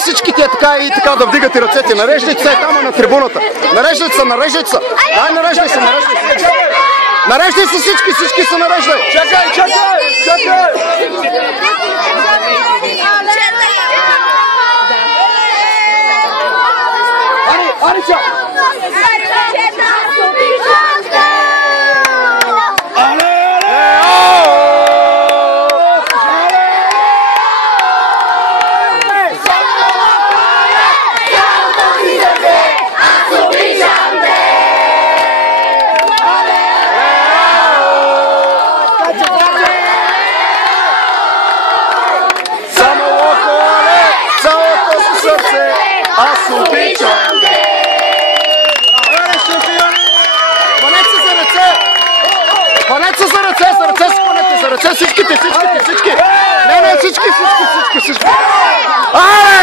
всичките така и така да вдигате ръцете. Нареждайте се там на трибуната. Нареждайте се. Ай, нареждай се. Нареждай се всички се нареждай. Чакай. Арица! Аз обичам те! Хванете се за ръце, всичките! Не, всички! Але!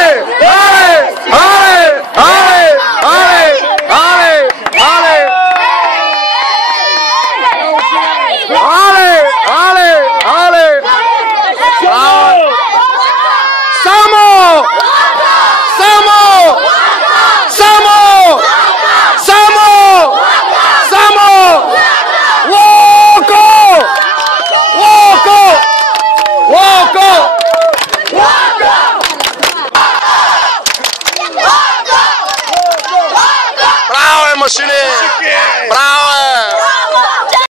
Машини! Браво!